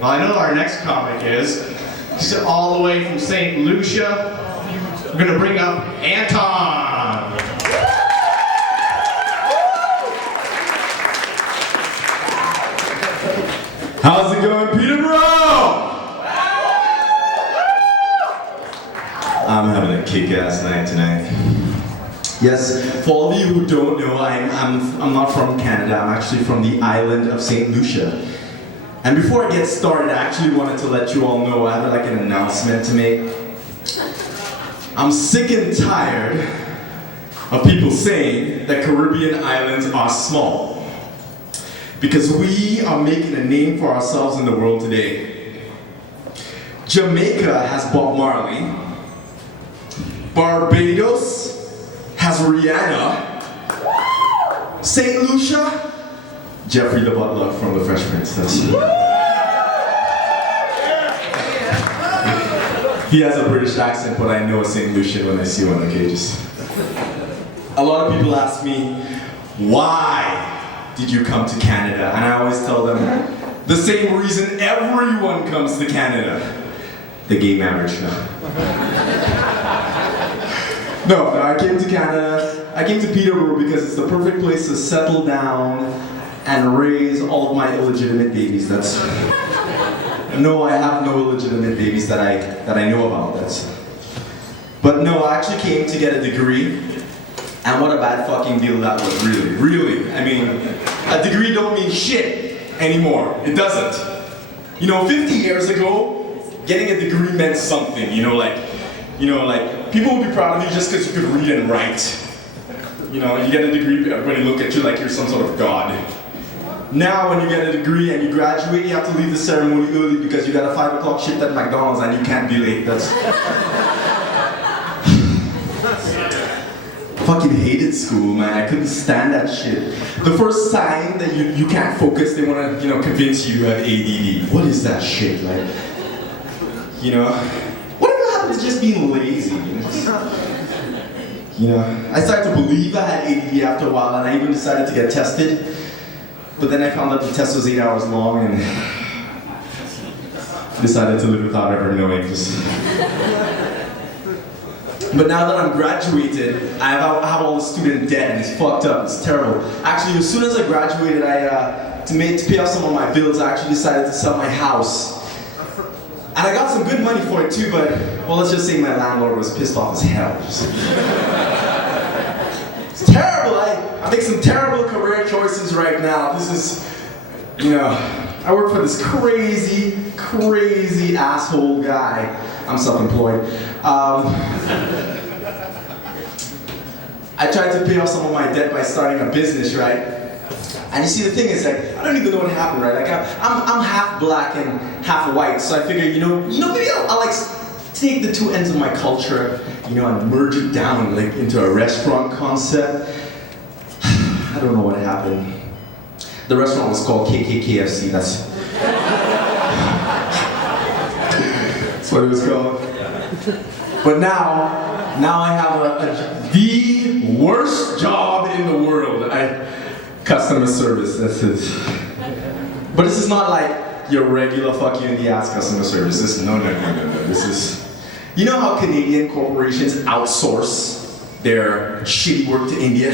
Well, I know our next comic is. He's all the way from St. Lucia. We're gonna bring up Anton. How's it going, Peterborough? I'm having a kick-ass night tonight. Yes, for all of you who don't know, I'm not from Canada. I'm actually from the island of St. Lucia. And before I get started, I actually wanted to let you all know I have like an announcement to make. I'm sick and tired of people saying that Caribbean islands are small. Because we are making a name for ourselves in the world today. Jamaica has Bob Marley. Barbados has Rihanna. St. Lucia, Jeffrey the Butler from The Fresh Prince. He has a British accent, but I know a St. Lucian when I see one on the cages. A lot of people ask me, why did you come to Canada? And I always tell them, the same reason everyone comes to Canada. The gay marriage, No, I came to Canada, I came to Peterborough because it's the perfect place to settle down and raise all of my illegitimate babies. No, I have no illegitimate babies that I know about. But no, I actually came to get a degree. And what a bad fucking deal that was, really. I mean, a degree don't mean shit anymore. It doesn't. 50 years ago, getting a degree meant something. Like people would be proud of you just because you could read and write. You get a degree, everybody look at you like you're some sort of god. Now, when you get a degree and you graduate, you have to leave the ceremony early because you got a 5 o'clock shift at McDonald's and you can't be late. Fucking hated school, man. I couldn't stand that shit. The first time that you can't focus, they want to, convince you have ADD. What is that shit? Whatever happened to just being lazy? I started to believe I had ADD after a while, and I even decided to get tested. But then I found out the test was 8 hours long, and decided to live without ever knowing. But now that I'm graduated, I have all the student debt, and it's fucked up. It's terrible. Actually, as soon as I graduated, to pay off some of my bills, I actually decided to sell my house. And I got some good money for it too, but, well, let's just say my landlord was pissed off as hell. It's terrible. I make some terrible career choices right now. This is, I work for this crazy asshole guy. I'm self-employed. I tried to pay off some of my debt by starting a business, right? And you see, the thing is, I don't even know what happened, right? I'm half black and half white, so I figured, maybe I'll take the two ends of my culture, and merge it down into a restaurant concept. I don't know what happened. The restaurant was called KKKFC. That's what it was called. But now I have the worst job in the world. Customer service, that's it. But this is not like your regular fuck you in the ass customer service. No. This is, how Canadian corporations outsource their shitty work to India?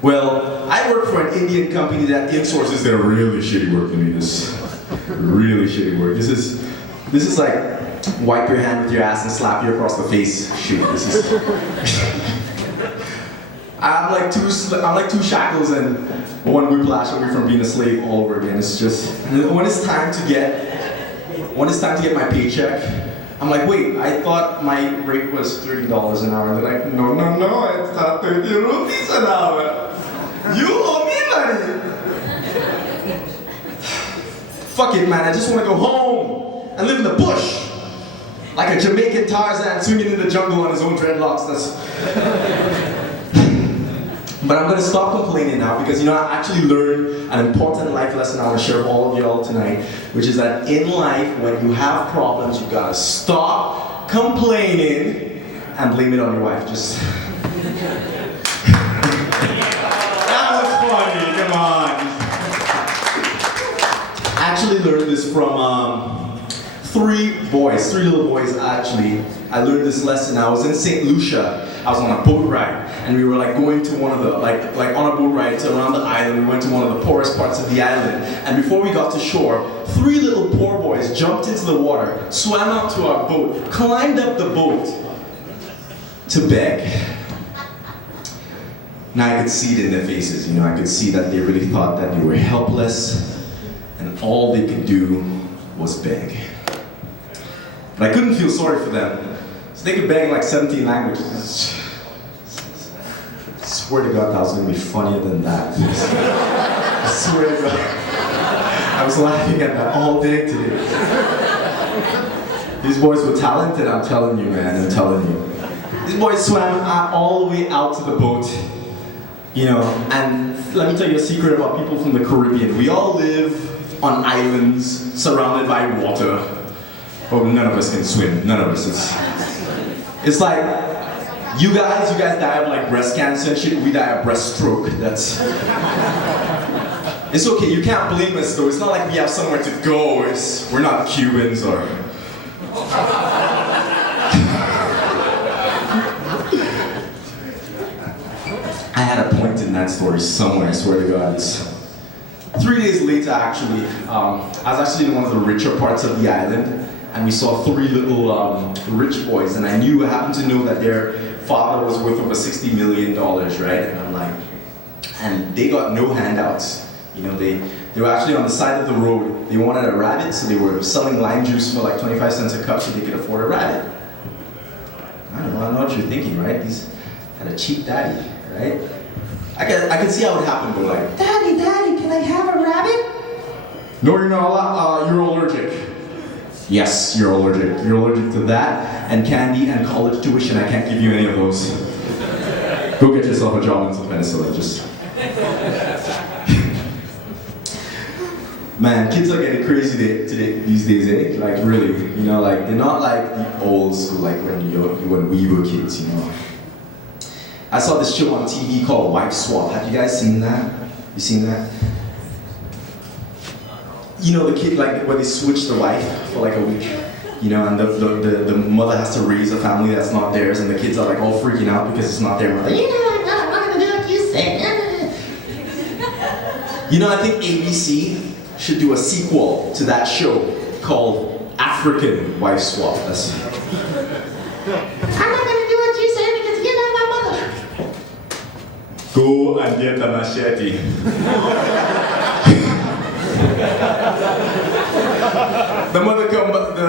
Well, I work for an Indian company that insources their really shitty work to me. This really shitty work. This is like wipe your hand with your ass and slap you across the face. Shit, this is. I'm like two shackles and one whiplash away from being a slave all over again. It's just when it's time to get my paycheck, I'm like, wait, I thought my rate was $30 an hour. And they're like, no, it's not 30 rupees an hour. You owe me money. Fuck it, man. I just want to go home and live in the bush. Like a Jamaican Tarzan swinging in the jungle on his own dreadlocks. But I'm going to stop complaining now because, I actually learned an important life lesson I want to share with all of y'all tonight, which is that in life, when you have problems, you've got to stop complaining and blame it on your wife. That was funny, come on. actually learned this from three little boys actually. I learned this lesson. I was in St. Lucia. I was on a boat ride, and we were like going to one of the, like on a boat ride to around the island. We went to one of the poorest parts of the island, and before we got to shore, three little poor boys jumped into the water, swam out to our boat, climbed up the boat to beg. Now I could see it in their faces, you know, I could see that they really thought that they were helpless, and all they could do was beg. But I couldn't feel sorry for them. So they could beg in like 17 languages. I swear to God that was going to be funnier than that. I swear to God. I was laughing at that all day today. These boys were talented, I'm telling you, man, I'm telling you. These boys swam all the way out to the boat, you know, and let me tell you a secret about people from the Caribbean. We all live on islands surrounded by water. Oh, none of us can swim, none of us. It's like, you guys die of like breast cancer and shit, we die of breast stroke. That's... It's okay, you can't blame us though. It's not like we have somewhere to go. We're not Cubans or... I had a point in that story somewhere, I swear to God. 3 days later, actually, I was actually in one of the richer parts of the island, and we saw three little rich boys, and I happened to know that their father was worth over $60 million, right? And I'm like, and they got no handouts. You know, they were actually on the side of the road. They wanted a rabbit, so they were selling lime juice for like 25 cents a cup so they could afford a rabbit. I don't know what you're thinking, right? He's had a cheap daddy, right? I can see how it happened though, like, Daddy, can I have a rabbit? No, you're not allowed, you're allergic. Yes, you're allergic. You're allergic to that, and candy, and college tuition. I can't give you any of those. Go get yourself a job in some penicillin, just... Man, kids are getting crazy these days, eh? Like really, you know, like they're not like the old school, like when we were kids, you know. I saw this show on TV called Wife Swap. Have you guys seen that? You seen that? You know, the kid, like, where they switch the wife for like a week, you know, and the mother has to raise a family that's not theirs, and the kids are like all freaking out because it's not their mother. You know, I'm not gonna do what you say. You know, I think ABC should do a sequel to that show called African Wife Swap. That's... I'm not gonna do what you say because you're not my mother. Go and get the machete. The mother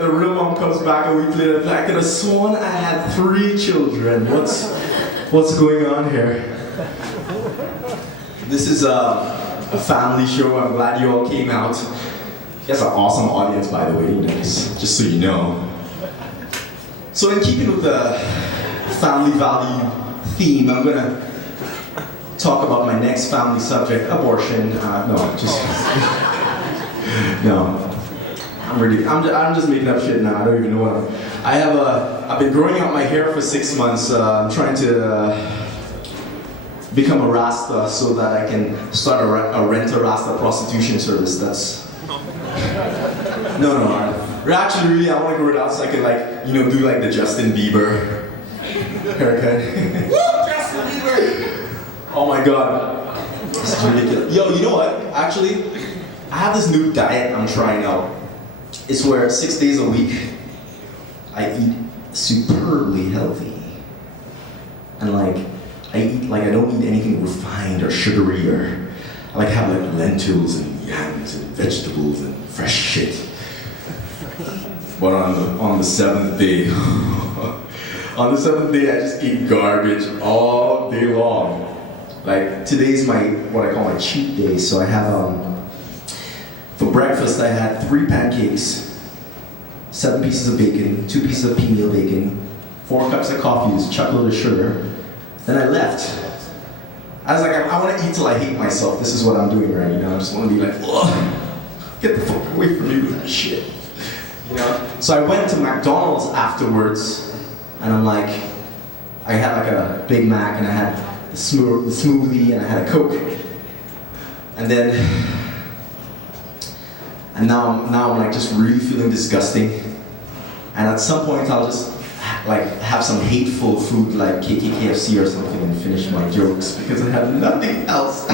the real mom comes back a week later. I could have sworn I had 3 children. What's going on here? This is a family show. I'm glad you all came out. He has an awesome audience, by the way, you know, just so you know. So in keeping with the family value theme, I'm gonna talk about my next family subject, abortion. No. I'm just making up shit now. I don't even know what I've been growing out my hair for 6 months. I'm trying to become a Rasta so that I can start a rent-a-Rasta prostitution service. That's... No. Actually, really, I want to grow it out so I can, like, you know, do like the Justin Bieber haircut. Woo, Justin Bieber! Oh my God. This is ridiculous. Yo, you know what? Actually, I have this new diet I'm trying out. It's where 6 days a week, I eat superbly healthy. And like, I don't eat anything refined or sugary, or I like have like lentils and yams and vegetables and fresh shit. But on the 7th day, on the 7th day, I just eat garbage all day long. Like today's what I call my cheat day. So I have for breakfast I had 3 pancakes, 7 pieces of bacon, 2 pieces of peanut bacon, 4 cups of coffee with a chocolate of sugar. Then I left. I was like, I want to eat till I hate myself. This is what I'm doing right now. I just want to be like, ugh, get the fuck away from me with that shit. You know? So I went to McDonald's afterwards, and I'm like, I had like a Big Mac, and I had the smoothie, and I had a Coke. And then And now I'm like just really feeling disgusting. And at some point I'll just like have some hateful food like KFC or something and finish my jokes because I have nothing else.